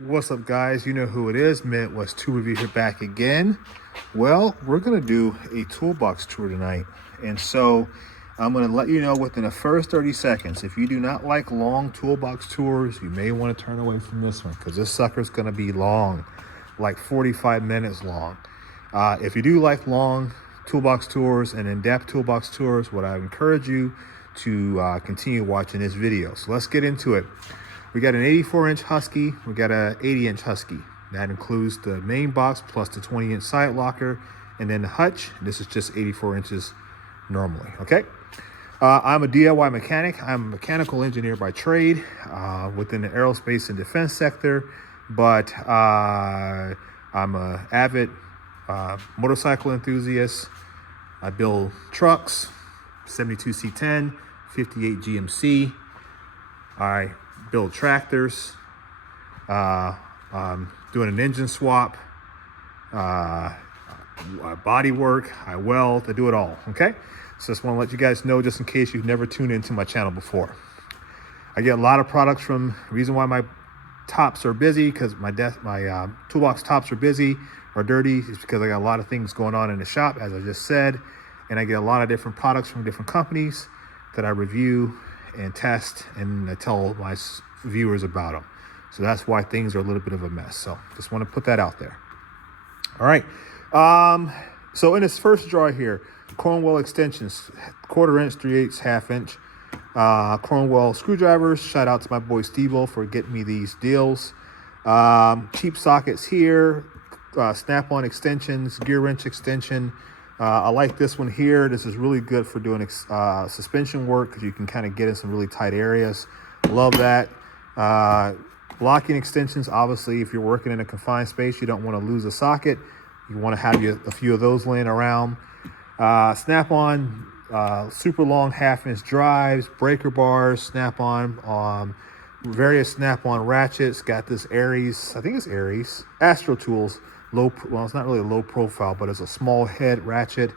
What's up, guys? You know who it is. Midwest Tool Review here, back again. Well, we're going to do a toolbox tour tonight. And so I'm going to let you know within the first 30 seconds, if you do not like long toolbox tours, you may want to turn away from this one because this sucker's going to be long, like 45 minutes long. If you do like long toolbox tours and in-depth toolbox tours, what I encourage you to continue watching this video. So let's get into it. We got an 84-inch Husky. We got an 80-inch Husky. That includes the main box plus the 20-inch side locker, and then the hutch. This is just 84 inches normally. Okay. I'm a DIY mechanic. I'm a mechanical engineer by trade within the aerospace and defense sector, but I'm an avid motorcycle enthusiast. I build trucks, 72 C10, 58 GMC. I build tractors, doing an engine swap, bodywork, I weld, I do it all, okay? So just want to let you guys know, just in case you've never tuned into my channel before. I get a lot of products from, reason why my tops are busy, because my toolbox tops are busy or dirty, is because I got a lot of things going on in the shop, as I just said, and I get a lot of different products from different companies that I review and test, and I tell my viewers about them. So that's why things are a little bit of a mess. So just want to put that out there. All right. So in this first drawer here, Cornwell extensions, 1/4 inch, 3/8, 1/2 inch. Cornwell screwdrivers. Shout out to my boy Steve-O for getting me these deals. Cheap sockets here. Snap-on extensions, gear wrench extension. I like this one here. This is really good for doing suspension work because you can kind of get in some really tight areas. Love that. Locking extensions, obviously, if you're working in a confined space, you don't want to lose a socket. You want to have a few of those laying around. Snap-on, super long 1/2 inch drives, breaker bars, Snap-on, various Snap-on ratchets. Got this Aries, I think it's Aries, Astro Tools. Well, it's not really a low profile, but it's a small head ratchet.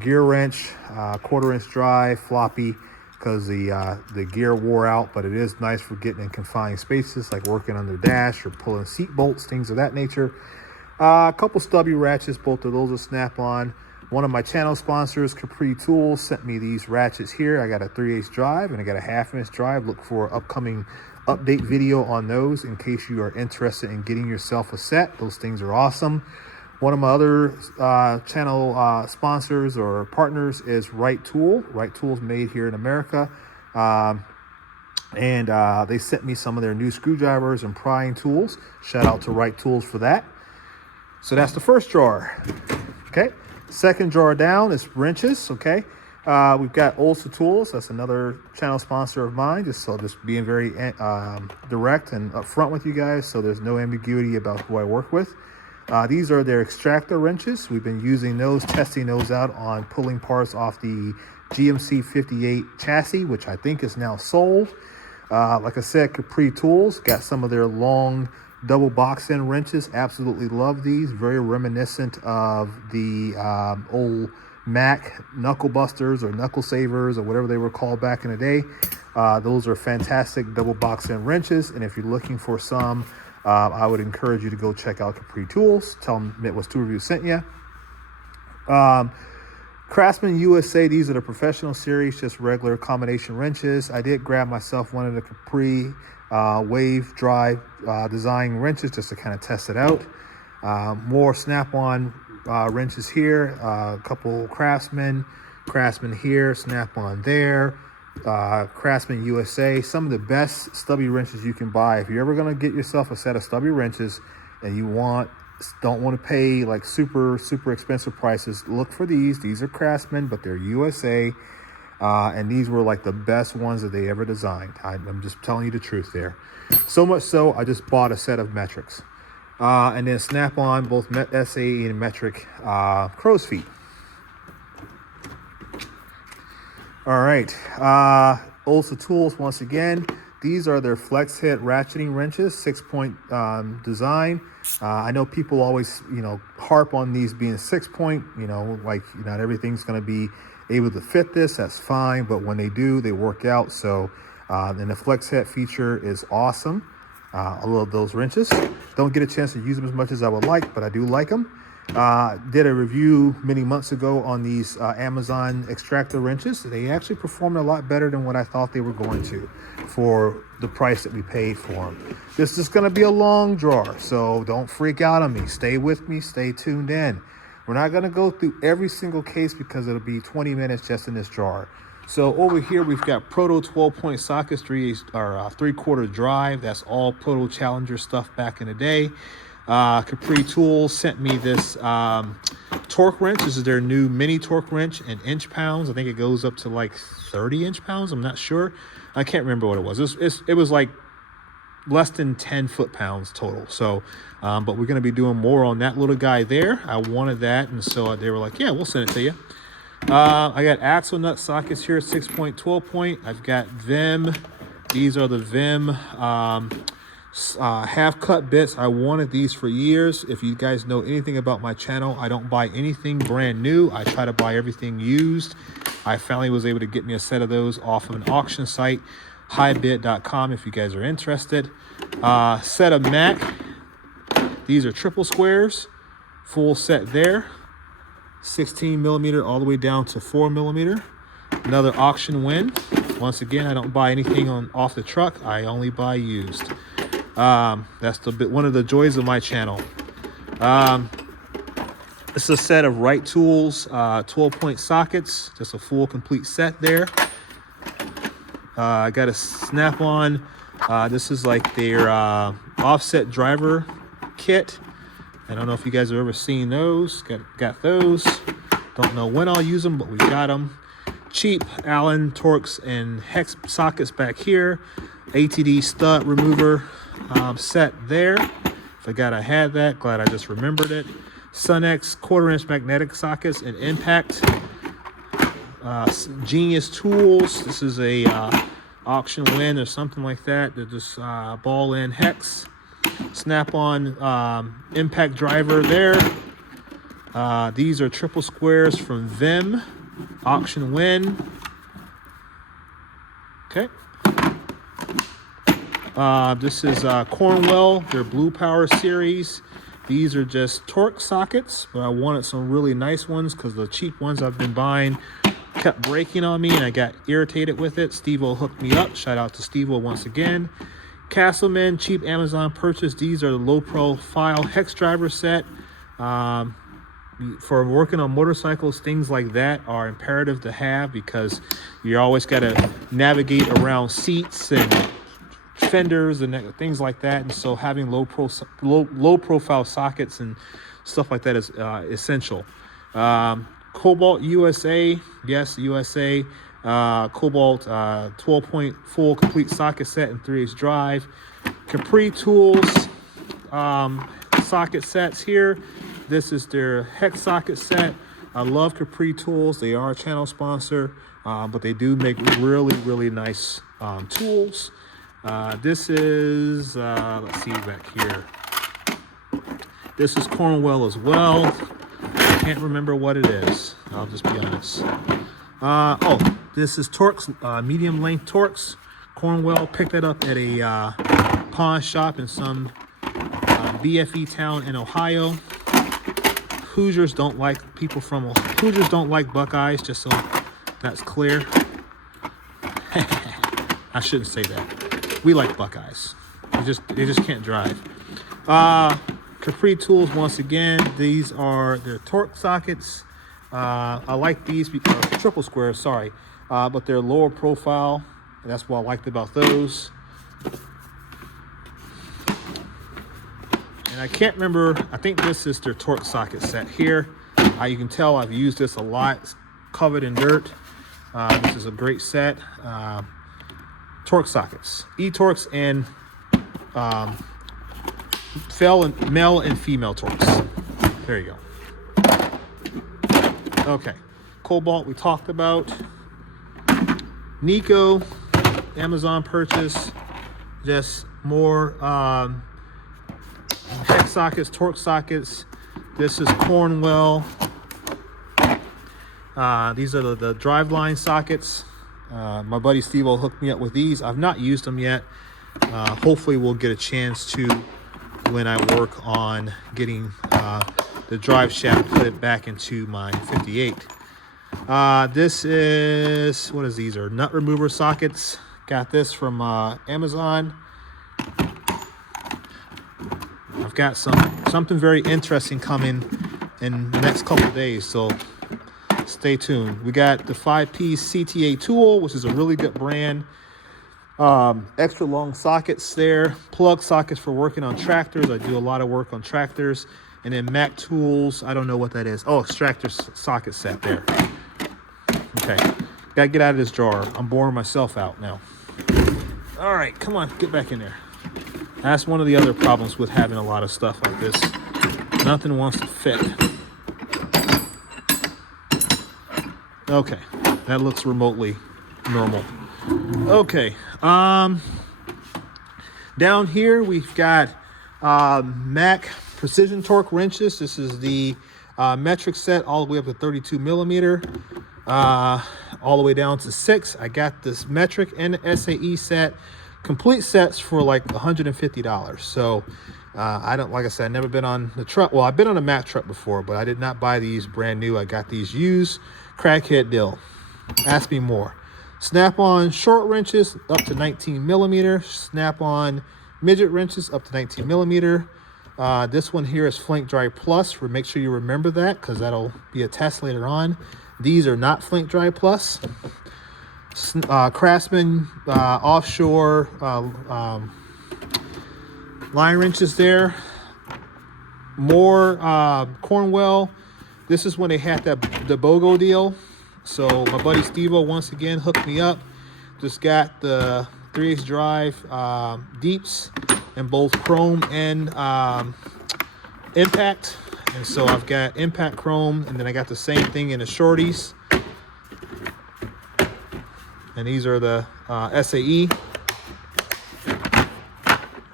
Gear wrench, 1/4 inch drive, floppy, because the gear wore out, but it is nice for getting in confined spaces, like working under dash or pulling seat bolts, things of that nature. A couple stubby ratchets, both of those are Snap-on. One of my channel sponsors, Capri Tools, sent me these ratchets here. I got a 3/8 drive and I got a 1/2 inch drive. Look for upcoming update video on those in case you are interested in getting yourself a set. Those things are awesome. One of my other channel sponsors or partners is Right Tool. Right Tool's made here in America. And they sent me some of their new screwdrivers and prying tools. Shout out to Right Tools for that. So that's the first drawer. Okay. Second drawer down is wrenches. Okay. We've got Olsa Tools. That's another channel sponsor of mine. Just being very direct and upfront with you guys, so there's no ambiguity about who I work with. These are their extractor wrenches. We've been using those, testing those out on pulling parts off the GMC 58 chassis, which I think is now sold. Like I said, Capri Tools got some of their long double box end wrenches. Absolutely love these. Very reminiscent of the old Mac knuckle busters or knuckle savers or whatever they were called back in the day. Those are fantastic double box end wrenches, and if you're looking for some, I would encourage you to go check out Capri Tools. Tell them Midwest Tool Review sent you. Craftsman USA, these are the professional series, just regular combination wrenches. I did grab myself one of the Capri wave drive design wrenches just to kind of test it out. More Snap-on wrenches here, a couple Craftsman here, Snap-on there, Craftsman USA. Some of the best stubby wrenches you can buy. If you're ever going to get yourself a set of stubby wrenches and you don't want to pay like super expensive prices, look for these. These are Craftsman, but they're USA, and these were like the best ones that they ever designed. I'm just telling you the truth there. So much so, I just bought a set of metrics. And then Snap-on, both SAE and metric crow's feet. All right. Olsa Tools, once again, these are their flex head ratcheting wrenches, 6-point design. I know people always, harp on these being 6-point, like not everything's going to be able to fit this. That's fine. But when they do, they work out. So then the flex head feature is awesome. I love those wrenches. Don't get a chance to use them as much as I would like, but I do like them. Did a review many months ago on these Amazon extractor wrenches. They actually performed a lot better than what I thought they were going to for the price that we paid for them. This is going to be a long drawer, so don't freak out on me. Stay with me. Stay tuned in. We're not going to go through every single case because it'll be 20 minutes just in this drawer. So over here, we've got Proto 12-point sockets, 3/4 drive. That's all Proto Challenger stuff back in the day. Capri Tools sent me this torque wrench. This is their new mini torque wrench in inch pounds. I think it goes up to like 30 inch pounds. I'm not sure. I can't remember what it was. It was like less than 10 foot-pounds total. So, but we're going to be doing more on that little guy there. I wanted that, and so they were like, yeah, we'll send it to you. I got axle nut sockets here, 6-point, 12-point. I've got Vim. These are the Vim half cut bits. I wanted these for years. If you guys know anything about my channel, I don't buy anything brand new. I try to buy everything used. I finally was able to get me a set of those off of an auction site, highbid.com, if you guys are interested. Set of Mac. These are triple squares, full set there. 16 millimeter all the way down to 4 millimeter. Another auction win. Once again, I don't buy anything off the truck. I only buy used. That's one of the joys of my channel. This is a set of Right Tools 12-point sockets, just a full complete set there. I got a snap-on. This is like their offset driver kit. I don't know if you guys have ever seen those. Got those. Don't know when I'll use them, but we got them. Cheap Allen Torx and hex sockets back here. ATD stud remover set there. Forgot I had that. Glad I just remembered it. Sunex 1/4-inch magnetic sockets and impact. Genius Tools. This is a auction win or something like that. They're just ball in hex. Snap-on impact driver there. These are triple squares from Vim. Auction win. Okay. This is Cornwell, their Blue Power series. These are just torque sockets, but I wanted some really nice ones because the cheap ones I've been buying kept breaking on me and I got irritated with it. Steve-O hooked me up. Shout out to Steve-O once again. Castleman, cheap Amazon purchase. These are the low profile hex driver set. For working on motorcycles, things like that are imperative to have because you always got to navigate around seats and fenders and things like that. And so having low profile sockets and stuff like that is essential. Cobalt USA, yes, USA. Cobalt 12-point full complete socket set and 3/8 drive. Capri Tools socket sets here. This is their hex socket set. I love Capri Tools. They are a channel sponsor, but they do make really nice tools. This is let's see back here. This is Cornwell as well. I can't remember what it is. I'll just be honest. This is Torx, medium length Torx. Cornwell picked it up at a pawn shop in some BFE town in Ohio. Hoosiers don't like Buckeyes, just so that's clear. I shouldn't say that. We like Buckeyes. They just can't drive. Capri Tools once again. These are their torque sockets. I like these because triple squares, sorry, but they're lower profile. And that's what I liked about those. And I can't remember. I think this is their torque socket set here. You can tell I've used this a lot. It's covered in dirt. This is a great set. Torque sockets, E-Torx and male and female Torx. There you go. Okay, Cobalt we talked about. Nico, Amazon purchase, just more hex sockets, torque sockets. This is Cornwell. These are the driveline sockets. My buddy Steve-O hooked me up with these. I've not used them yet. Hopefully we'll get a chance to, when I work on getting the drive shaft, put it back into my 58. This is, what is these? Are nut remover sockets. Got this from Amazon. I've got something very interesting coming in the next couple of days, so stay tuned. We got the 5-piece CTA tool, which is a really good brand. Extra long sockets there, plug sockets for working on tractors. I do a lot of work on tractors. And then Mac Tools, I don't know what that is. Oh, extractor socket set there. Okay, gotta get out of this drawer. I'm boring myself out now. All right, come on, get back in there. That's one of the other problems with having a lot of stuff like this. Nothing wants to fit. Okay, that looks remotely normal. Okay, down here we've got Mac precision torque wrenches. This is the metric set all the way up to 32 millimeter, all the way down to 6. I got this metric and the SAE set, complete sets for like $150. So I don't, like I said, I've never been on the truck. Well, I've been on a Mac truck before, but I did not buy these brand new. I got these used. Crackhead deal. Ask me more. Snap-on short wrenches up to 19 millimeter. Snap-on midget wrenches up to 19 millimeter. This one here is Flink Dry Plus. Make sure you remember that, because that'll be a test later on. These are not Flink Dry Plus. Craftsman offshore line wrenches there. More Cornwell. This is when they had the BOGO deal. So my buddy Steve-O once again hooked me up. Just got the 3/8 drive deeps in both chrome and impact. And so I've got impact chrome, and then I got the same thing in the shorties. And these are the SAE.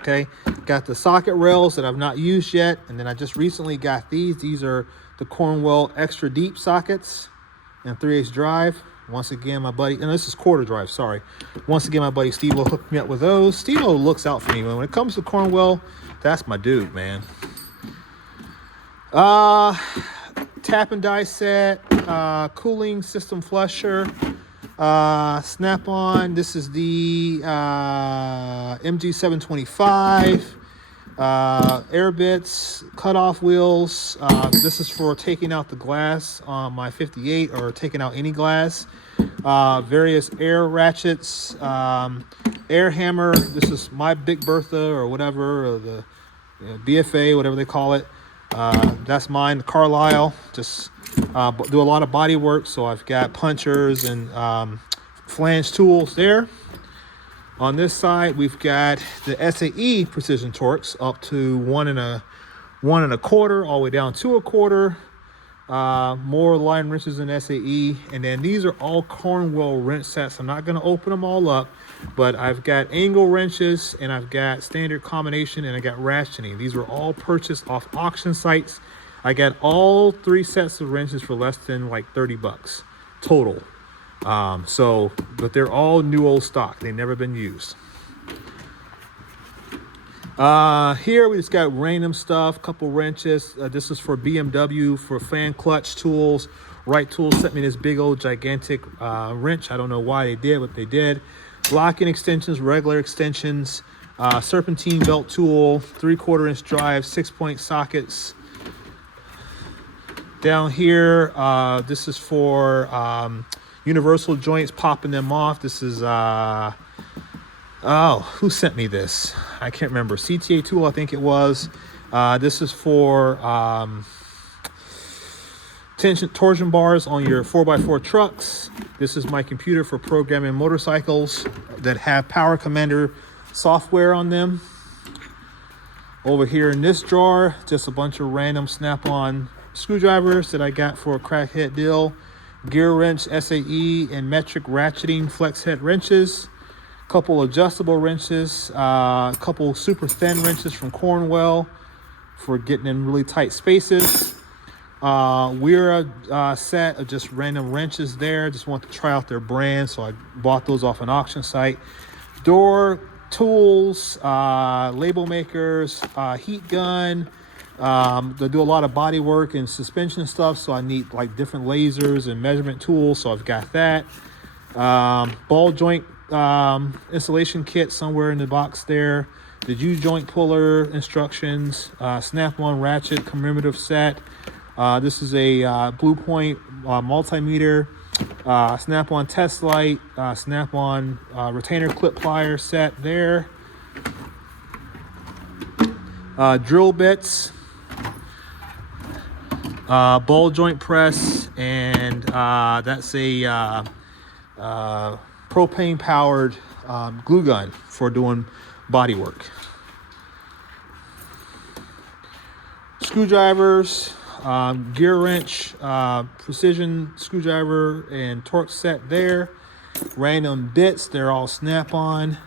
Okay, got the socket rails that I've not used yet, and then I just recently got these. These are the Cornwell extra deep sockets and 3/8 drive. Once again, my buddy, and this is quarter drive, sorry. Once again, my buddy Steve-O hooked me up with those. Steve-O looks out for me. When it comes to Cornwell, that's my dude, man. Tap and die set, cooling system flusher, snap-on. This is the MG725. Air bits, cutoff wheels. This is for taking out the glass on my 58, or taking out any glass. Various air ratchets, air hammer. This is my Big Bertha or whatever, or the BFA, whatever they call it. That's mine, Carlisle. Just do a lot of body work, so I've got punchers and flange tools there. On this side, we've got the SAE precision torques up to 1 1/4, all the way down to 1/4. More line wrenches in SAE, and then these are all Cornwell wrench sets. I'm not going to open them all up, but I've got angle wrenches, and I've got standard combination, and I got ratcheting. These were all purchased off auction sites. I got all 3 sets of wrenches for less than like $30 total. But they're all new old stock. They've never been used. Here we just got random stuff, couple wrenches. This is for BMW for fan clutch tools. Right Tools sent me this big old gigantic wrench. I don't know why they did what they did. Locking extensions, regular extensions, serpentine belt tool, 3/4 inch drive, 6-point sockets. Down here, this is for universal joints, popping them off. This is who sent me this? I can't remember. CTA tool, I think it was. This is for torsion bars on your 4x4 trucks. This is my computer for programming motorcycles that have Power Commander software on them. Over here in this drawer, just a bunch of random snap-on screwdrivers that I got for a crackhead deal. Gear wrench, SAE, and metric ratcheting flex head wrenches. Couple adjustable wrenches, a couple super thin wrenches from Cornwell for getting in really tight spaces. We're a set of just random wrenches there. Just want to try out their brand, so I bought those off an auction site. Door tools, label makers, heat gun. They do a lot of body work and suspension stuff, so I need like different lasers and measurement tools, so I've got that. Ball joint installation kit somewhere in the box there. The U-joint puller instructions, snap-on ratchet commemorative set. This is a Blue Point multimeter, snap-on test light, snap-on retainer clip plier set there. Drill bits, ball joint press, and that's a propane powered glue gun for doing body work. Screwdrivers, gear wrench, precision screwdriver and torque set there. Random bits, they're all snap-on.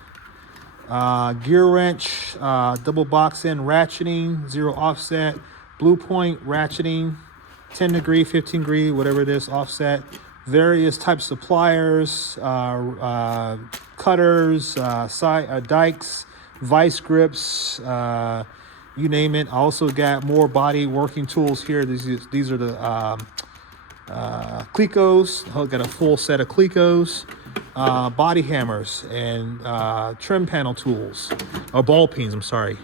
Gear wrench, double box end ratcheting, 0 offset, Blue Point ratcheting, 10 degree, 15 degree, whatever it is, offset. Various types of pliers, cutters, dikes, vice grips, you name it. I also got more body working tools here. These are the Clecos. I've got a full set of Clecos, body hammers, and trim panel tools, or ball pins, I'm sorry.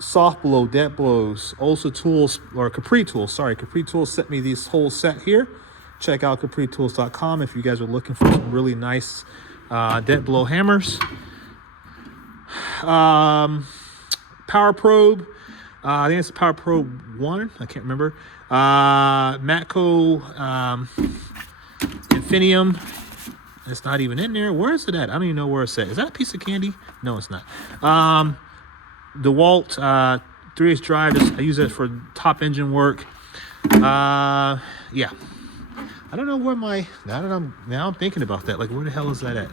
Soft blow, dead blows, also tools, or Capri Tools, sorry. Capri Tools sent me this whole set here. Check out capritools.com if you guys are looking for some really nice dead blow hammers. Power probe, I think it's Power Probe 1, I can't remember. Matco Infinium, it's not even in there. Where is it at? I don't even know where it's at. Is that a piece of candy? No, it's not. DeWalt 3/8 drive, I use it for top engine work. Yeah. I don't know where now I'm thinking about that. Like, where the hell is that at?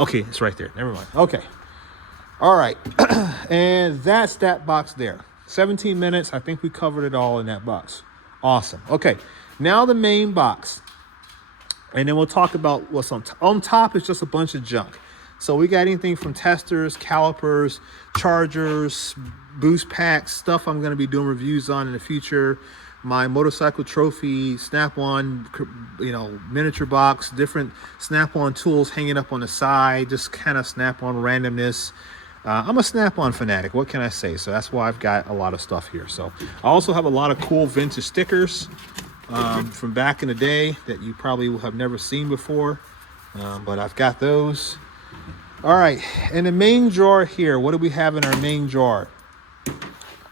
Okay, it's right there. Never mind. Okay. All right. And that's that box there. 17 minutes. I think we covered it all in that box. Awesome. Okay. Now the main box. And then we'll talk about what's on top. On top is just a bunch of junk. So we got anything from testers, calipers, chargers, boost packs, stuff I'm going to be doing reviews on in the future. My motorcycle trophy, snap-on, miniature box, different snap-on tools hanging up on the side, just kind of snap-on randomness. I'm a snap-on fanatic. What can I say? So that's why I've got a lot of stuff here. So I also have a lot of cool vintage stickers from back in the day that you probably have never seen before, but I've got those. All right, in the main drawer here, what do we have in our main drawer?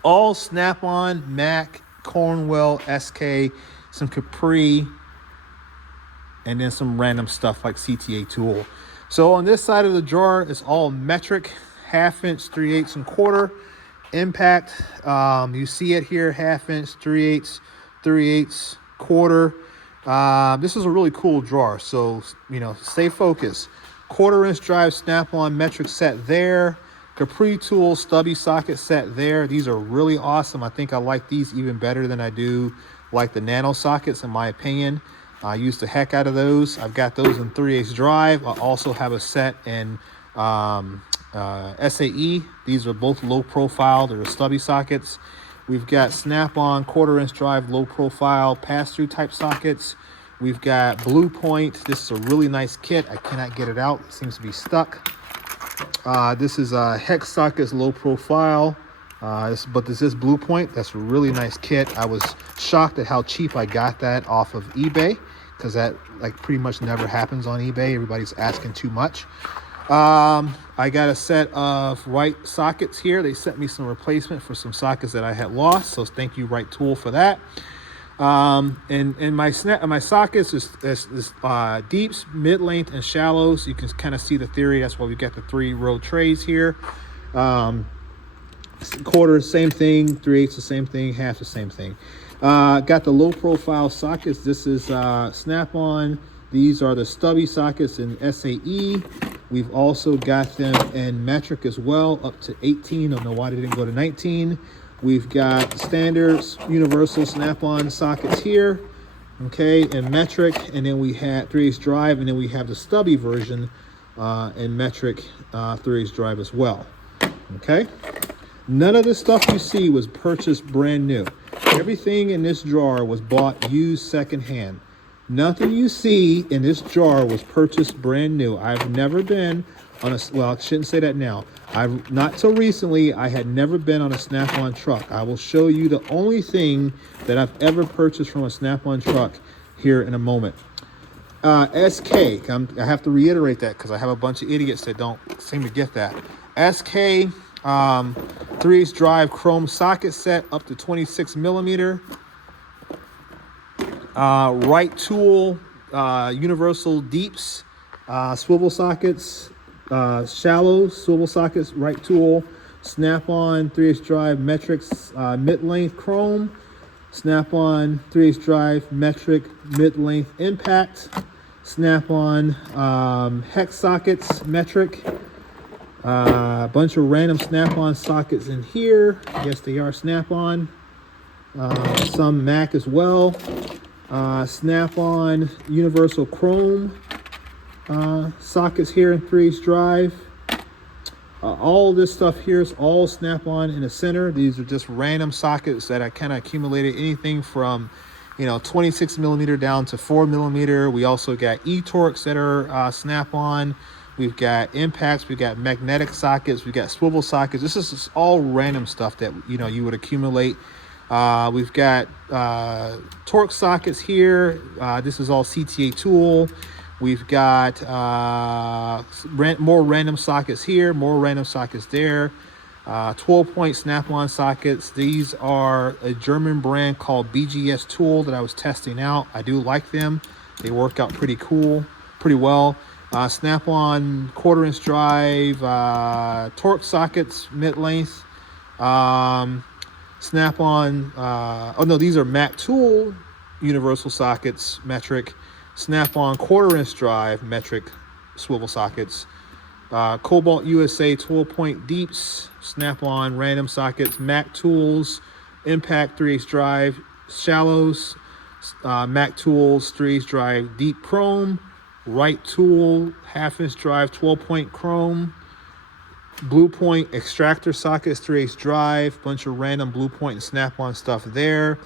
All snap-on, Mac, Cornwell, SK, some Capri, and then some random stuff like CTA tool. So on this side of the drawer, it's all metric, 1/2 inch, 3/8 and quarter impact. You see it here, 1/2 inch, 3/8, 3/8, quarter. This is a really cool drawer. So, stay focused. 1/4 inch drive snap-on metric set there. Capri tool stubby socket set there. These are really awesome. I think I like these even better than I do like the nano sockets, in my opinion. I use the heck out of those. I've got those in 3/8 drive. I also have a set in SAE. These are both low profile. They're stubby sockets. We've got snap-on 1/4 inch drive low profile pass-through type sockets. We've got Blue Point. This is a really nice kit. I cannot get it out. It seems to be stuck. This is a hex sockets low profile, but this is Blue Point. That's a really nice kit. I was shocked at how cheap I got that off of eBay, because that pretty much never happens on eBay. Everybody's asking too much. I got a set of Right sockets here. They sent me some replacement for some sockets that I had lost, so thank you, Right Tool, for that. And my sockets is deeps, mid-length, and shallows. You can kind of see the theory. That's why we got the 3-row trays here. 1/4, same thing. 3/8, the same thing. 1/2, the same thing. Got the low-profile sockets. This is snap-on. These are the stubby sockets in SAE. We've also got them in metric as well, up to 18. I don't know why they didn't go to 19. We've got standards, universal snap-on sockets here, okay, and metric, and then we had 3/8 drive, and then we have the stubby version and metric 3/8 drive as well. Okay. None of the stuff you see was purchased brand new. Everything in this jar was bought used secondhand. Nothing you see in this jar was purchased brand new. I've never been on a, well, I shouldn't say that now. Not till recently, I had never been on a Snap-on truck. I will show you the only thing that I've ever purchased from a Snap-on truck here in a moment. SK, I have to reiterate that because I have a bunch of idiots that don't seem to get that. SK 3/8 drive chrome socket set up to 26 millimeter. Right tool, universal deeps, swivel sockets, shallow swivel sockets, right tool, Snap-on 3/8 drive metrics, mid-length chrome, Snap-on 3/8 drive metric mid-length impact, Snap-on hex sockets metric. A bunch of random Snap-on sockets in here. Yes, they are Snap-on. Some Mac as well. Snap-on universal chrome sockets here in 3/8 drive. All this stuff here is all Snap-on in the center. These are just random sockets that I kind of accumulated. Anything from 26 millimeter down to 4 millimeter. We also got e-torques that are Snap-on. We've got impacts, we've got magnetic sockets, we've got swivel sockets. This is all random stuff that you would accumulate. We've got torque sockets here. This is all CTA tool. We've got more random sockets here, more random sockets there. 12-point Snap-on sockets. These are a German brand called BGS Tool that I was testing out. I do like them. They work out pretty well. Snap-on 1/4-inch drive, torque sockets, mid-length. Snap-on, oh no, these are Mac Tool universal sockets, metric. Snap-on 1/4-inch drive, metric swivel sockets. Cobalt USA 12-point deeps, Snap-on random sockets, Mac Tools, impact 3/8 drive, shallows, Mac Tools 3/8 drive, deep chrome. Right tool, 1/2-inch drive, 12-point chrome, blue point extractor sockets, 3/8 drive, bunch of random blue point and Snap-on stuff there.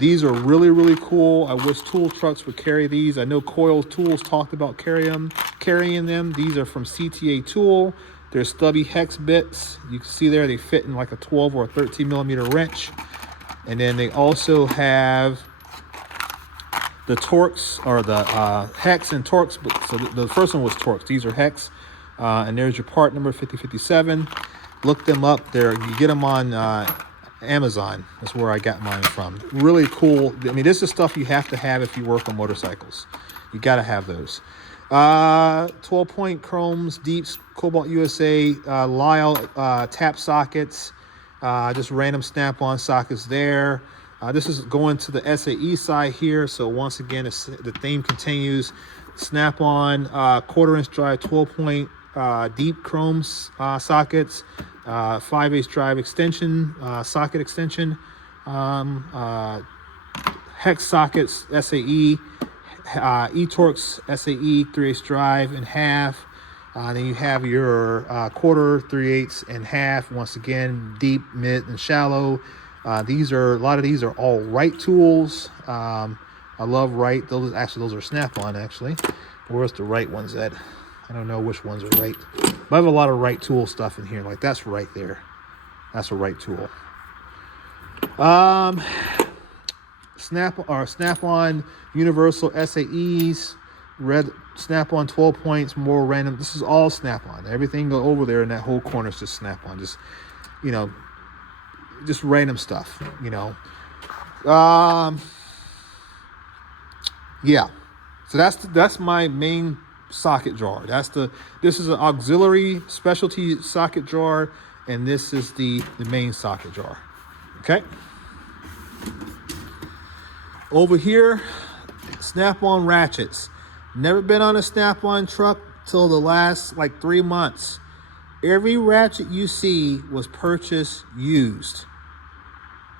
These are really cool. I wish tool trucks would carry these. I know Coil Tools talked about carrying them. These are from CTA Tool. They're stubby hex bits. You can see there they fit in like a 12 or a 13 millimeter wrench. And then they also have the Torx, or the hex and Torx. So the first one was Torx. These are hex. And there's your part number 5057. Look them up there. You get them on Amazon. That's where I got mine from. Really cool. I mean, this is stuff you have to have if you work on motorcycles. You got to have those. 12-point chromes, deeps, Cobalt USA, Lyle tap sockets, just random Snap-on sockets there. This is going to the SAE side here. So once again, the theme continues. Snap-on 1/4-inch drive, 12-point deep chrome sockets, 5/8 drive extension, socket extension, hex sockets, SAE, e-torques, SAE 3/8 drive in half. Then you have your 1/4, 3/8 and half. Once again, deep, mid, and shallow. A lot of these are all Wright tools. I love Wright. Those are Snap-on actually. Where's the Wright ones at? I don't know which ones are Wright. But I have a lot of Wright tool stuff in here. Like that's right there. That's a Wright tool. Snap-on universal SAEs, red Snap-on 12 points, more random. This is all Snap-on. Everything over there in that whole corner is just Snap-on. Just just random stuff, yeah. So that's my main socket jar. This is an auxiliary specialty socket jar, and this is the main socket jar. Okay. Over here, Snap-on ratchets. Never been on a Snap-on truck till the last like 3 months. Every ratchet you see was purchased used.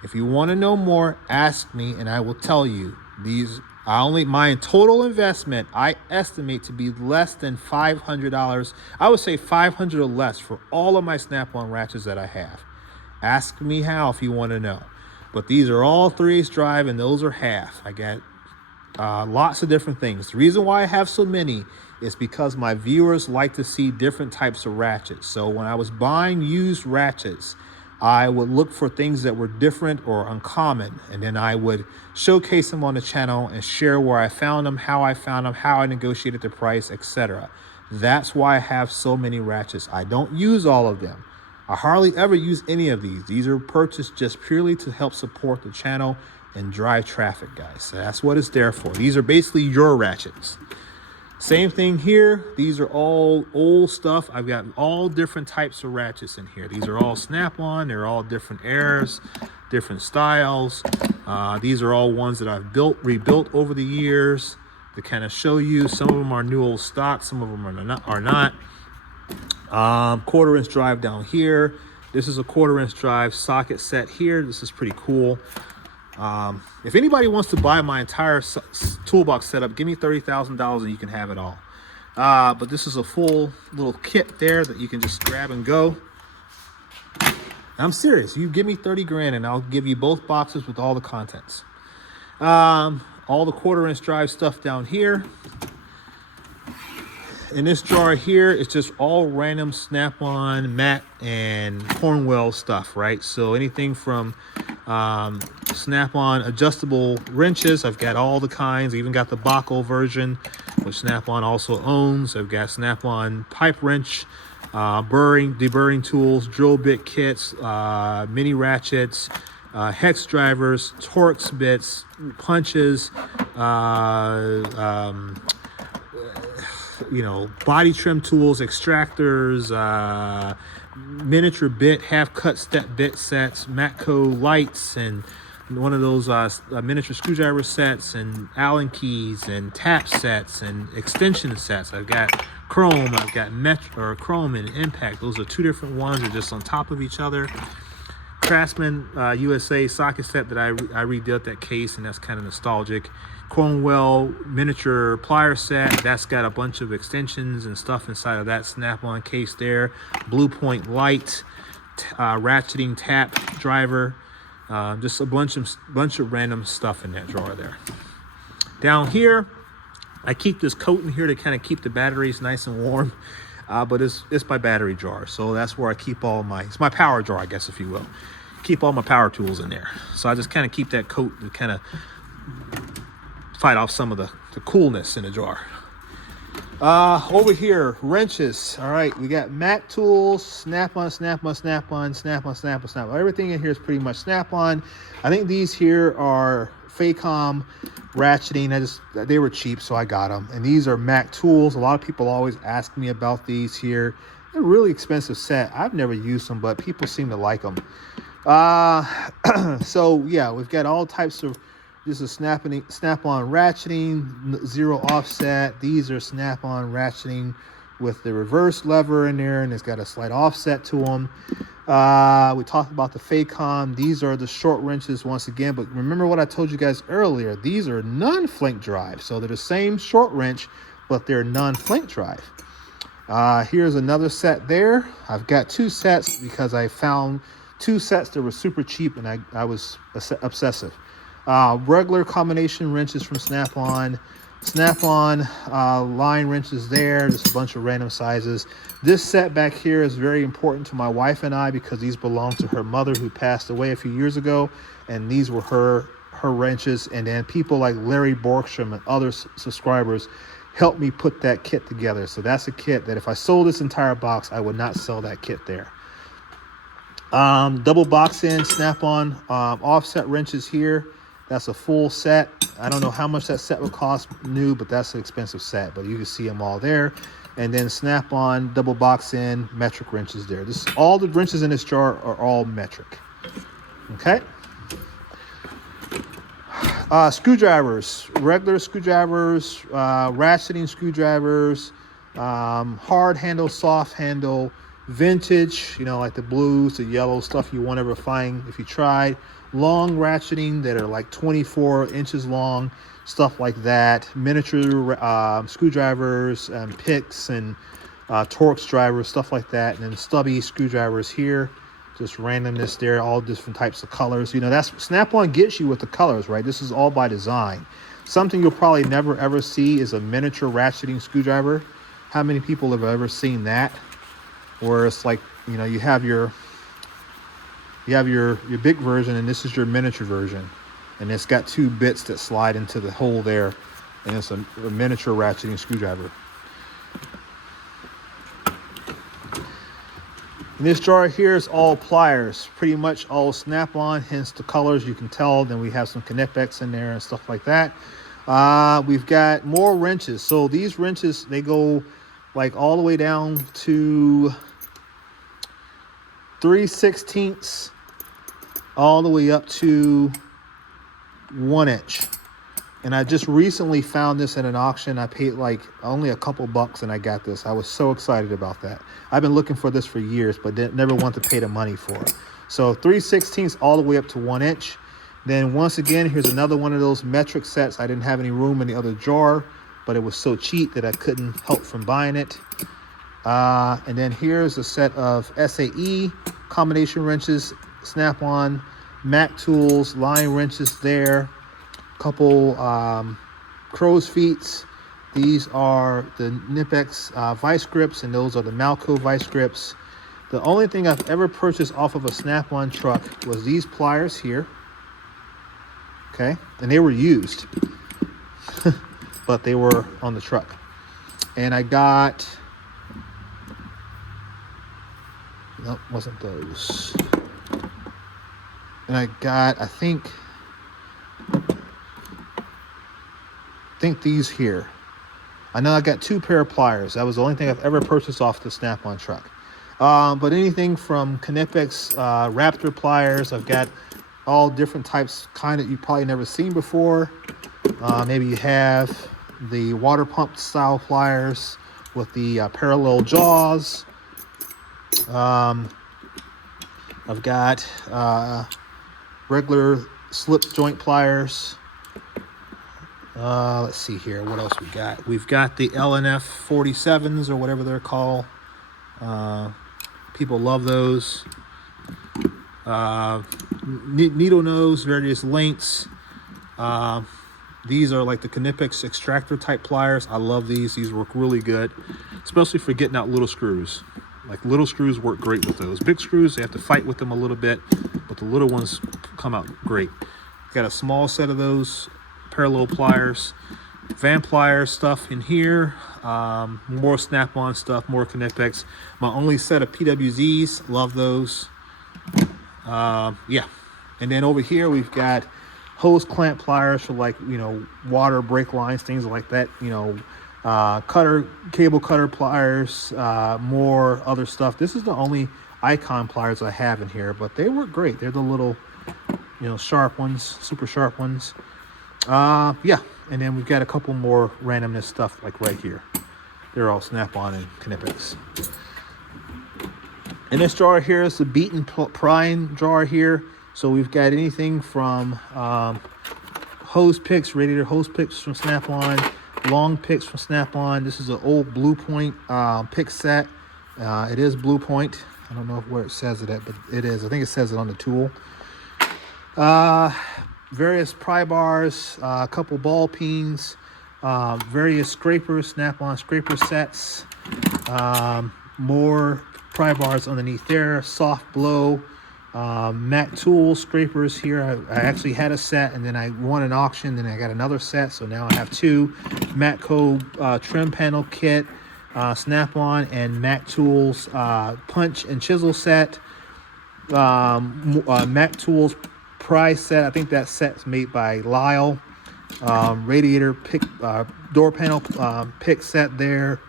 If you want to know more, ask me and I will tell you. These My total investment, I estimate to be less than $500. I would say 500 or less for all of my Snap-on ratchets that I have. Ask me how if you want to know. But these are all 3/8 drive, and those are half. I got lots of different things. The reason why I have so many is because my viewers like to see different types of ratchets. So when I was buying used ratchets, I would look for things that were different or uncommon, and then I would showcase them on the channel and share where I found them, how I negotiated the price, etc. That's why I have so many ratchets. I don't use all of them. I hardly ever use any of these. These are purchased just purely to help support the channel and drive traffic, guys. So that's what it's there for. These are basically your ratchets. Same thing here. These are all old stuff. I've got all different types of ratchets in here. These are all Snap-on. They're all different eras, different styles. These are all ones that I've rebuilt over the years to kind of show you. Some of them are new old stock. Some of them are not. 1/4 inch drive down here. This is a 1/4 inch drive socket set here. This is pretty cool. If anybody wants to buy my entire toolbox setup, give me $30,000 and you can have it all. But this is a full little kit there that you can just grab and go. I'm serious. You give me 30 grand and I'll give you both boxes with all the contents. All the 1/4 inch drive stuff down here. In this drawer here, it's just all random Snap-on, Matt, and Cornwell stuff, right? So anything from Snap-on adjustable wrenches. I've got all the kinds. I even got the Baco version, which Snap-on also owns. I've got Snap-on pipe wrench, deburring tools, drill bit kits, mini ratchets, hex drivers, Torx bits, punches, body trim tools, extractors, miniature bit, half cut step bit sets, Matco lights, and one of those miniature screwdriver sets, and Allen keys, and tap sets, and extension sets. I've got chrome, I've got chrome and impact. Those are two different ones. They're just on top of each other. Craftsman USA socket set that I rebuilt that case, and that's kind of nostalgic. Cornwell miniature plier set, that's got a bunch of extensions and stuff inside of that Snap-on case there. Blue Point light, ratcheting tap driver, just a bunch of random stuff in that drawer there. Down here, I keep this coat in here to kind of keep the batteries nice and warm, but it's my battery drawer, so that's where I keep it's my power drawer, I guess, if you will. Keep all my power tools in there. So I just kind of keep that coat to kind of fight off some of the coolness in the drawer. Over here, wrenches. All right, we got Mac tools, Snap-on, Snap-on, Snap-on, Snap-on, Snap-on, Snap-on. Everything in here is pretty much Snap-on. I think these here are Faycom ratcheting. They were cheap, so I got them. And these are Mac tools. A lot of people always ask me about these here. They're a really expensive set. I've never used them, but people seem to like them. So yeah, we've got all types of. This is Snap-on ratcheting, 0 offset. These are Snap-on ratcheting with the reverse lever in there, and it's got a slight offset to them. We talked about the Faycom. These are the short wrenches once again, but remember what I told you guys earlier. These are non-flink drive, so they're the same short wrench, but they're non-flink drive. Here's another set there. I've got 2 sets because I found 2 sets that were super cheap, and I was obsessive. Regular combination wrenches from Snap-on, line wrenches there, just a bunch of random sizes. This set back here is very important to my wife and I because these belong to her mother who passed away a few years ago, and these were her wrenches. And then people like Larry Borgstrom and other subscribers helped me put that kit together. So that's a kit that if I sold this entire box, I would not sell that kit there. Double box in Snap-on offset wrenches here. That's a full set. I don't know how much that set would cost new, but that's an expensive set. But you can see them all there. And then Snap-on double box in metric wrenches there. All the wrenches in this jar are all metric. Okay. Screwdrivers, regular screwdrivers, ratcheting screwdrivers, hard handle, soft handle, vintage, you know, like the blues, the yellow stuff you won't ever find if you tried. Long ratcheting that are like 24 inches long, stuff like that. Miniature screwdrivers and picks and Torx drivers, stuff like that. And then stubby screwdrivers here. Just randomness there, all different types of colors. You know, that's Snap-on gets you with the colors, right? This is all by design. Something you'll probably never ever see is a miniature ratcheting screwdriver. How many people have ever seen that? Where it's like, you know, you have your big version, and this is your miniature version, and it's got 2 bits that slide into the hole there, and it's a miniature ratcheting screwdriver. And this jar here is all pliers, pretty much all Snap-on, hence the colors you can tell. Then we have some Knipex in there and stuff like that. We've got more wrenches. So these wrenches, they go like all the way down to 3/16 all the way up to 1 inch. And I just recently found this at an auction. I paid like only a couple bucks and I got this. I was so excited about that. I've been looking for this for years, but never wanted to pay the money for it. So 3/16 all the way up to 1 inch. Then once again, here's another one of those metric sets. I didn't have any room in the other jar, but it was so cheap that I couldn't help from buying it. And then here's a set of SAE combination wrenches, Snap-on, Mac tools, line wrenches there. Couple crow's feet. These are the Knipex vice grips, and those are the Malco vice grips. The only thing I've ever purchased off of a Snap-on truck was these pliers here. Okay, and they were used, but they were on the truck. And I got, nope, wasn't those. And I got, I think these here. I know I got 2 pair of pliers. That was the only thing I've ever purchased off the Snap-on truck. But anything from Knipex Raptor pliers, I've got all different types, kind of you've probably never seen before. Maybe you have the water pump style pliers with the parallel jaws. I've got regular slip joint pliers. Let's see here, what else we got? We've got the LNF 47s or whatever they're called. People love those. Needle nose, various lengths. These are like the Knipex extractor type pliers. I love these. These work really good, especially for getting out little screws. Like little screws work great with those. Big screws, they have to fight with them a little bit, but the little ones come out great. Got a small set of those parallel pliers, Van pliers stuff in here, more Snap-on stuff, more Knipex. My only set of PWZs, love those. Yeah, and then over here we've got hose clamp pliers for, like, you know, water brake lines, things like that. You know, cable cutter pliers, more other stuff. This is the only Icon pliers I have in here, but they work great. They're the little, you know, sharp ones, super sharp ones. Yeah, and then we've got a couple more randomness stuff like right here. They're all Snap-on and Knipex. And this jar here is the beaten prying jar here. So we've got anything from hose picks, radiator hose picks from Snap-on, long picks from Snap-on. This is an old Blue Point pick set. It is Blue Point. I don't know where it says it at, but it is. I think it says it on the tool. Various pry bars, a couple ball peens, various scrapers, Snap-on scraper sets, more pry bars underneath there, soft blow, Mac tool scrapers here. I actually had a set, and then I won an auction, then I got another set, so now I have 2. Matco trim panel kit, Snap-on and Mac tools punch and chisel set, Mac tools pry set. I think that set's made by Lyle. Radiator pick, door panel pick set there.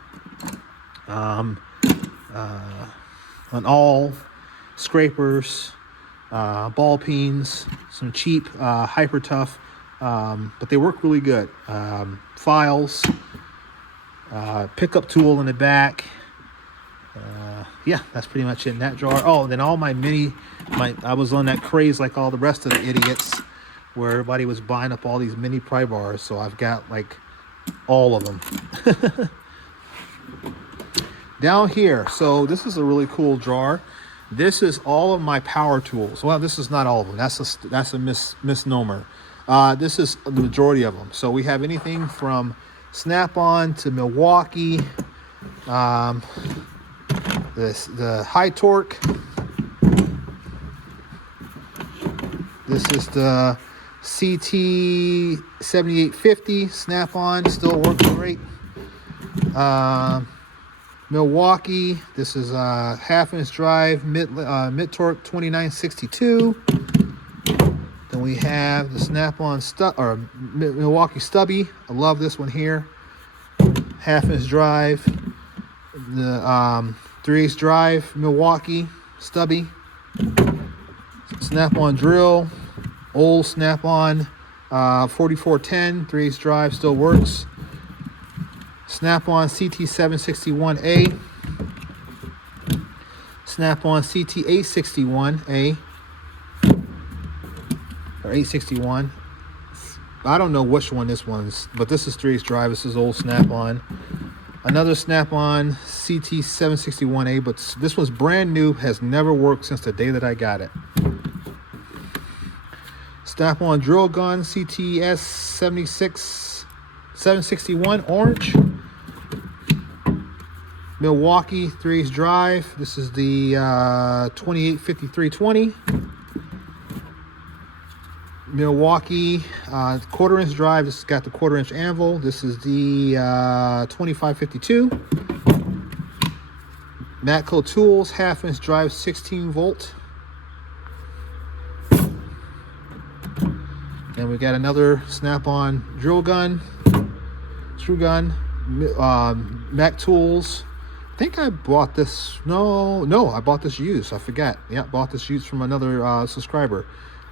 On all scrapers, ball peens, some cheap hyper tough, but they work really good. Files, pickup tool in the back, Yeah, that's pretty much it in that drawer. Oh, then all my I was on that craze like all the rest of the idiots, where everybody was buying up all these mini pry bars. So I've got like all of them. Down here, so this is a really cool drawer. This is all of my power tools. Well, this is not all of them. That's a misnomer. This is the majority of them. So we have anything from Snap-on to Milwaukee, the high torque. This is the CT 7850 Snap-on, still works great. Milwaukee, this is a half-inch drive, mid-torque 2962. Then we have the Snap-on Milwaukee Stubby. I love this one here. Half-inch drive. The 3/8 drive Milwaukee Stubby. Snap-on drill. Old Snap-on 4410 3/8 drive, still works. Snap-on CT 761A. Snap-on CT 861A. Or 861. I don't know which one this one's, but this is 3/8 drive. This is old Snap-on. Another Snap-on CT 761A, but this one's brand new, has never worked since the day that I got it. Snap-on drill gun CTS 761 orange. Milwaukee 3/8 drive. This is the 285320. Milwaukee 1/4-inch drive. This has got the 1/4-inch anvil. This is the 2552. Matco Tools 1/2-inch drive, 16 volt. And we got another Snap-on drill gun, screw gun. Mac Tools. I think I bought this. No, I bought this used. I forgot. Yeah, bought this used from another subscriber.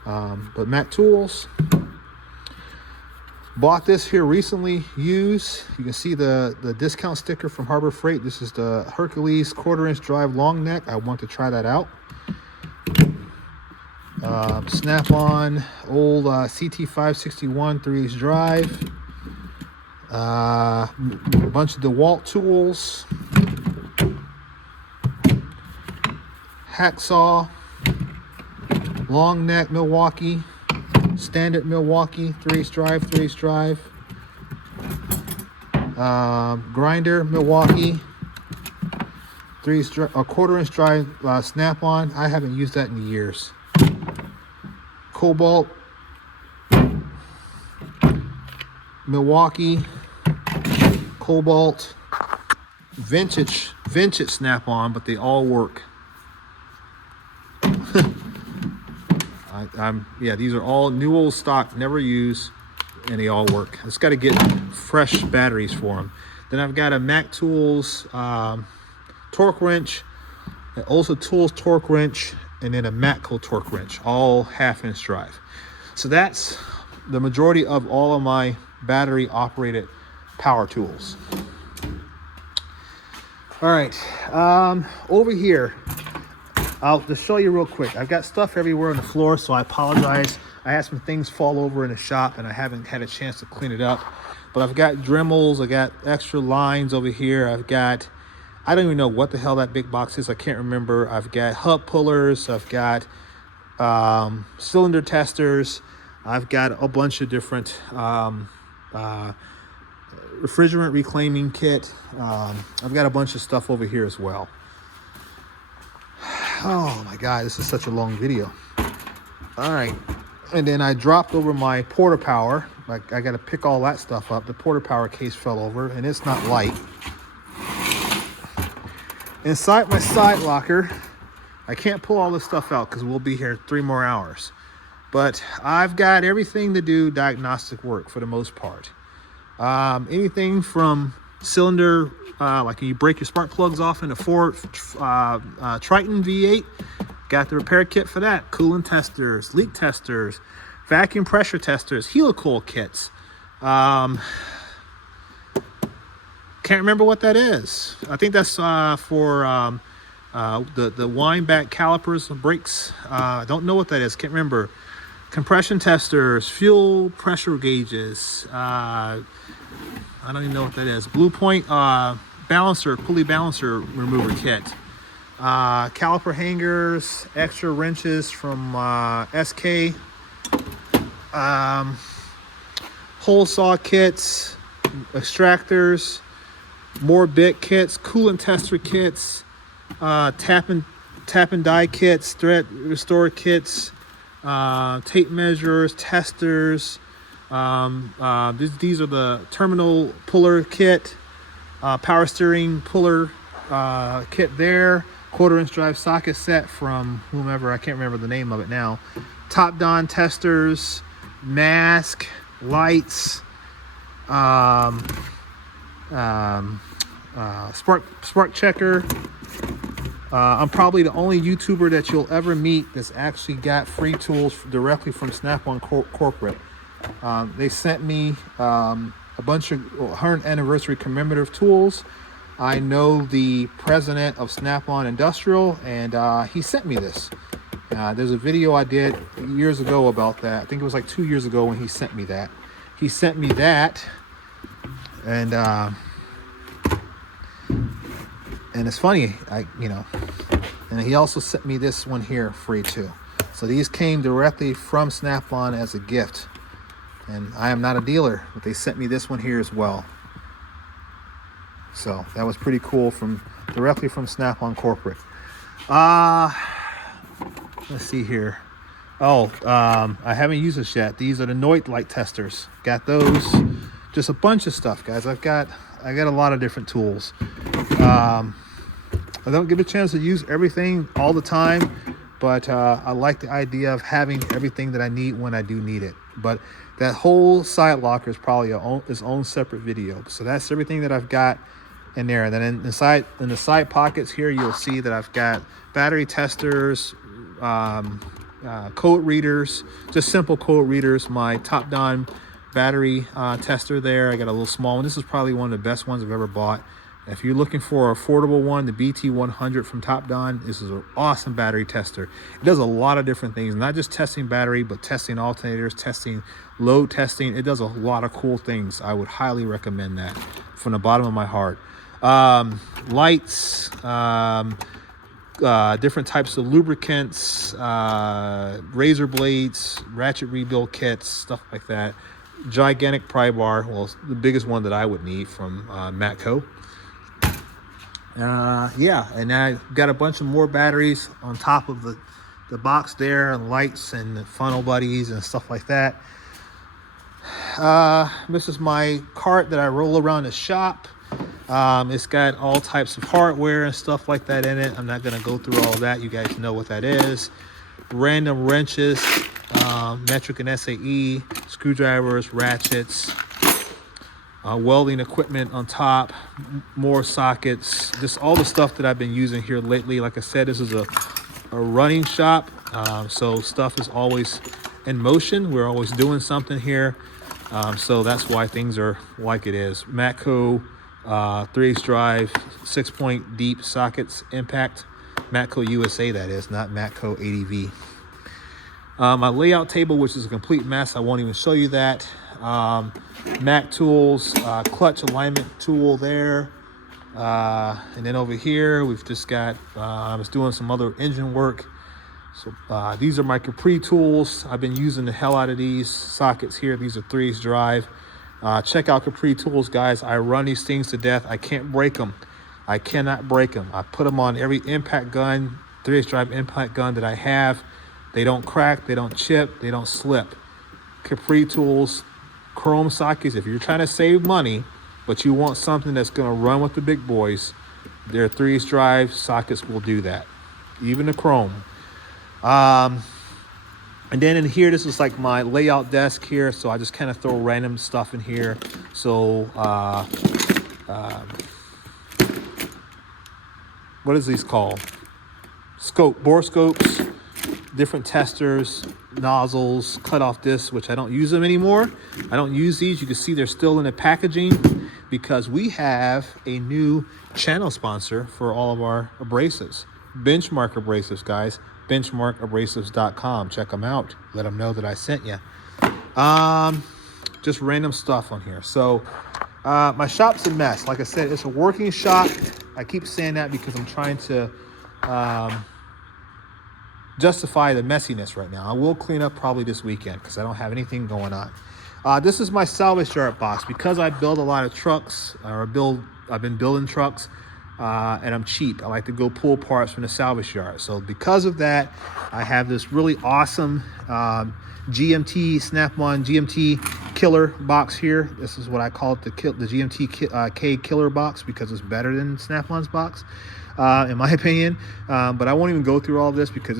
But Mac Tools. Bought this here recently used. You can see the discount sticker from Harbor Freight. This is the Hercules 1/4-inch drive long neck. I want to try that out. Snap-on old CT 561 3/8 drive. A bunch of DeWalt tools. Hacksaw. Long neck Milwaukee. Standard Milwaukee 3/8 drive, 3/8 drive. Grinder Milwaukee 3/8 drive, a 1/4-inch drive Snap-on. I haven't used that in years. Cobalt Milwaukee Cobalt vintage Snap-on, but they all work. Yeah, these are all new old stock, never used, and they all work. I just got to get fresh batteries for them. Then I've got a Mac Tools torque wrench, also Tools torque wrench, and then a Matco torque wrench, all 1/2-inch drive. So that's the majority of all of my battery operated power tools. All right, over here, I'll just show you real quick. I've got stuff everywhere on the floor, so I apologize. I had some things fall over in the shop and I haven't had a chance to clean it up. But I've got Dremels, I got extra lines over here. I've got, I don't even know what the hell that big box is. I can't remember. I've got hub pullers. I've got cylinder testers. I've got a bunch of different refrigerant reclaiming kit. I've got a bunch of stuff over here as well. Oh my God, this is such a long video. All right, and then I dropped over my Porta Power. Like, I got to pick all that stuff up. The Porta Power case fell over, and it's not light. Inside my side locker, I can't pull all this stuff out because we'll be here 3 more hours. But I've got everything to do diagnostic work for the most part. Anything from cylinder, like you break your spark plugs off in a Ford Triton V8, got the repair kit for that. Coolant testers, leak testers, vacuum pressure testers, helicoil kits, Can't remember what that is. I think that's for the wind back calipers and brakes. I don't know what that is. Can't remember. Compression testers, fuel pressure gauges. I don't even know what that is. Blue Point balancer, pulley balancer remover kit. Caliper hangers, extra wrenches from SK. Hole saw kits, extractors, more bit kits, coolant tester kits, tap and die kits, thread restore kits, tape measures, testers. These are the terminal puller kit, power steering puller kit there, 1/4-inch drive socket set from whomever, I can't remember the name of it now. Top Don testers, mask, lights, spark checker. I'm probably the only YouTuber that you'll ever meet that's actually got free tools directly from Snap-on Corporate. They sent me a bunch of 100th anniversary commemorative tools. I know the president of Snap-on Industrial, and he sent me this. There's a video I did years ago about that. I think it was like 2 years ago when he sent me that. He sent me that, and it's funny, and he also sent me this one here free too. So these came directly from Snap-on as a gift, and I am not a dealer, but they sent me this one here as well. So that was pretty cool, directly from Snap-on Corporate. Let's see here. I haven't used this yet. These are the Noit light testers. Got those. Just a bunch of stuff, guys. I got a lot of different tools. I don't get a chance to use everything all the time, but I like the idea of having everything that I need when I do need it. But that whole side locker is probably its own separate video. So that's everything that I've got in there. And then in the side pockets here, you'll see that I've got battery testers, code readers, just simple code readers. My Top Don battery tester there. I got a little small one. This is probably one of the best ones I've ever bought. If you're looking for an affordable one, the BT100 from Top Don, this is an awesome battery tester. It does a lot of different things, not just testing battery, but testing alternators, testing load testing. It does a lot of cool things. I would highly recommend that from the bottom of my heart. Lights, different types of lubricants, razor blades, ratchet rebuild kits, stuff like that. Gigantic pry bar, well, the biggest one that I would need from Matco. And I got a bunch of more batteries on top of the box there, and lights and the funnel buddies and stuff like that. This is my cart that I roll around the shop. It's got all types of hardware and stuff like that in it. I'm not going to go through all of that. You guys know what that is. Random wrenches, metric and SAE, screwdrivers, ratchets, welding equipment on top, more sockets, just all the stuff that I've been using here lately. Like I said, this is a running shop, so stuff is always in motion. We're always doing something here, so that's why things are like it is. Matco 3/8 drive, 6-point deep sockets impact. Matco USA, that is, not Matco ADV. My layout table, which is a complete mess, I won't even show you that. Mac tools, clutch alignment tool there, and then over here we've just got I was doing some other engine work, so these are my Capri tools. I've been using the hell out of these sockets here. These are 3/8 drive. Check out Capri tools, guys. I run these things to death. I can't break them. I cannot break them. I put them on every impact gun, 3/8 drive impact gun that I have. They don't crack, they don't chip, they don't slip. Capri tools, chrome sockets. If you're trying to save money, but you want something that's going to run with the big boys, their 3/8 drive sockets will do that. Even the chrome. And then in here, this is like my layout desk here. So I just kind of throw random stuff in here. So, what is these called? Bore scopes, different testers, nozzles, cutoff discs, which I don't use them anymore. I don't use these. You can see they're still in the packaging. because we have a new channel sponsor for all of our abrasives. Benchmark abrasives, guys. Benchmarkabrasives.com. Check them out. Let them know that I sent you. Just random stuff on here. So my shop's a mess. Like I said, it's a working shop. I keep saying that because I'm trying to justify the messiness right now. I will clean up probably this weekend because I don't have anything going on. This is my salvage yard box. Because I build a lot of trucks, I've been building trucks, and I'm cheap. I like to go pull parts from the salvage yard. So because of that, I have this really awesome GMT Snap-on GMT killer box here. This is what I call it, the GMT K killer box, because it's better than Snap-on's box, in my opinion. But I won't even go through all this because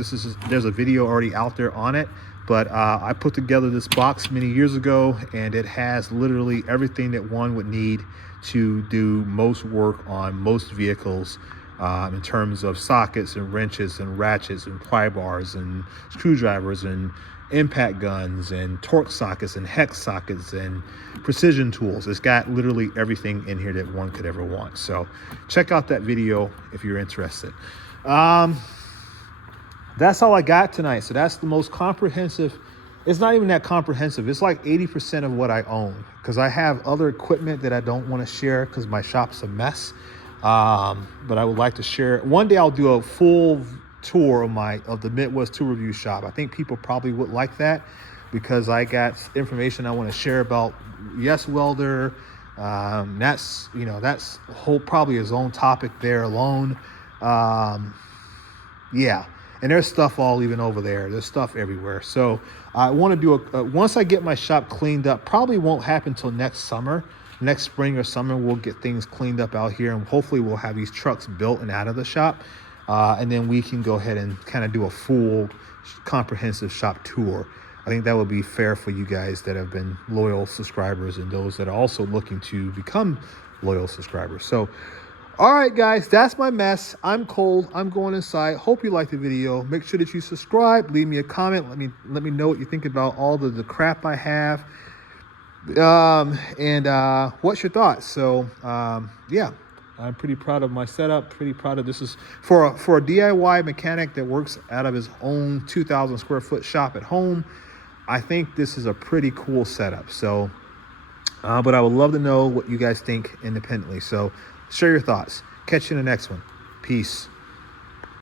there's a video already out there on it. But I put together this box many years ago, and it has literally everything that one would need to do most work on most vehicles, in terms of sockets and wrenches and ratchets and pry bars and screwdrivers and impact guns and torque sockets and hex sockets and precision tools. It's got literally everything in here that one could ever want. So check out that video if you're interested. That's all I got tonight. So that's the most comprehensive. It's not even that comprehensive. It's like 80% of what I own, because I have other equipment that I don't want to share because my shop's a mess. But I would like to share. One day I'll do a full tour of the Midwest Tool Review shop. I think people probably would like that because I got information I want to share about Yes Welder. That's probably his own topic there alone. Yeah. And there's stuff all even over there. There's stuff everywhere. So I want to do once I get my shop cleaned up, probably won't happen until next summer. Next spring or summer, we'll get things cleaned up out here, and hopefully we'll have these trucks built and out of the shop. And then we can go ahead and kind of do a full comprehensive shop tour. I think that would be fair for you guys that have been loyal subscribers and those that are also looking to become loyal subscribers. So, all right, guys, that's my mess. I'm cold. I'm going inside. Hope you liked the video. Make sure that you subscribe. Leave me a comment. Let me know what you think about all the crap I have. And what's your thoughts? So, yeah, I'm pretty proud of my setup. Pretty proud of this. Is for a DIY mechanic that works out of his own 2,000 square foot shop at home. I think this is a pretty cool setup. So, but I would love to know what you guys think independently. So, share your thoughts. Catch you in the next one. Peace.